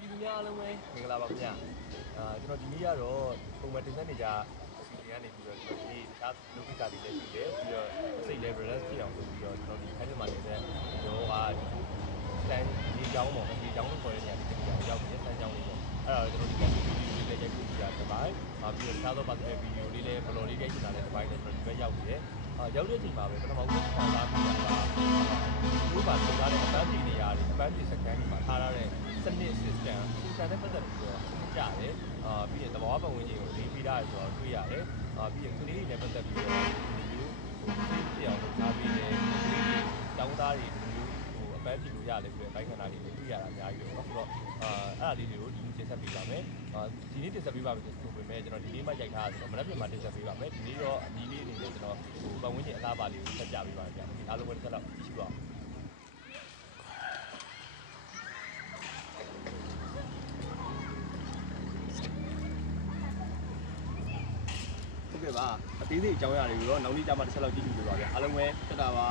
ပြည်သူများအားလုံးပဲမင်္ဂလာပါခင်ဗျာအာကျွန်တော်ဒီနေ့ကတော့ပုံမှန်တင်ဆက်နေကြအစီအစဉ်ကနေပြီးတော့ကျွန်တော်ဒီတခြားလူကိစ္စတွေလည်းရှိတယ်ပြီးတော့စိတ်လည်း balance ဖြစ်အောင်လုပ်ပြီးတော့ကျွန်တော်ဒီခိုင်းမှာနေတဲ့ကျွန်တော်ကစတန်ဒီကြောင်းပေါ့ဒီကြောင်းလို့ခေါ်တဲ့နေရာဒီနေရာကိုရောက်ပြီးစတန်ကြောင်းလေးပေါ့အဲ့တော့ကျွန်တော်ဒီကဗီဒီယိုလေးလည်းရိုက်ပြီးပြတာတစ်ပိုင်းအာပြီးတော့တခြားသော personal video လေးလည်းဘလော်လေးရိုက်ချင်တာလည်းတစ်ပိုင်းနဲ့ကျွန်တော်ဒီဘက်ရောက်ပြီးတယ်အာရောက်တဲ့အချိန်မှာပဲပထမဆုံးဆောင်သားမိတာကဒီမှာထုတ်ထားတဲ့အပန်းပြည်နေရာတွေအပန်းပြည်စကန်တွေမှာထားထားတဲ့ စနစ် system system နဲ့ပတ်သက်ပြီးတော့ကြတယ်အာပြီးရင်သဘောပတ်ဝန်းကျင်ကိုလေးပြီးတာဆိုတော့တွေ့ရတယ်အာပြီးရင်ကလေးတွေနဲ့ပတ်သက်ပြီးတော့ဒီမျိုးဟိုဖြစ်အောင်လုပ်ထားပြီးတယ်ကလေးတွေတောင်းသားတွေဒီမျိုးဟိုအပန်းပြည်လို့ရလေပြီးတော့ဘိုင်းခန္ဓာတွေလည်းတွေ့ရတာအများကြီးပဲเนาะဆိုတော့အာအဲ့ဒါလေးတွေကိုဒီနေ့တင်ဆက်ပေးပါမယ်အာဒီနေ့တင်ဆက်ပေးပါမယ်ဆိုပေမဲ့ကျွန်တော်ဒီနေ့မှရိုက်ထားတာဆိုတော့မနက်ဖြန်မှတင်ဆက်ပေးပါမယ်ဒီနေ့တော့အမီလေးအနေနဲ့ကျွန်တော်ဟိုပတ်ဝန်းကျင်အသားပါလေးကိုဆက်ပြပေးပါမယ်ဗျာဒီအားလုံးပဲတစ်ချက်တော့ကြည့်ပါဦး ဟု တ်ကဲ့ပါအသေးစိတ်အကြောင်းအရာတွေကိုတော့နောက်နေ့ကျမှတစ်ချက်လောက်ကြည့်ကြည့်ပေးပါဗျာအားလုံးပဲတက်တာပါ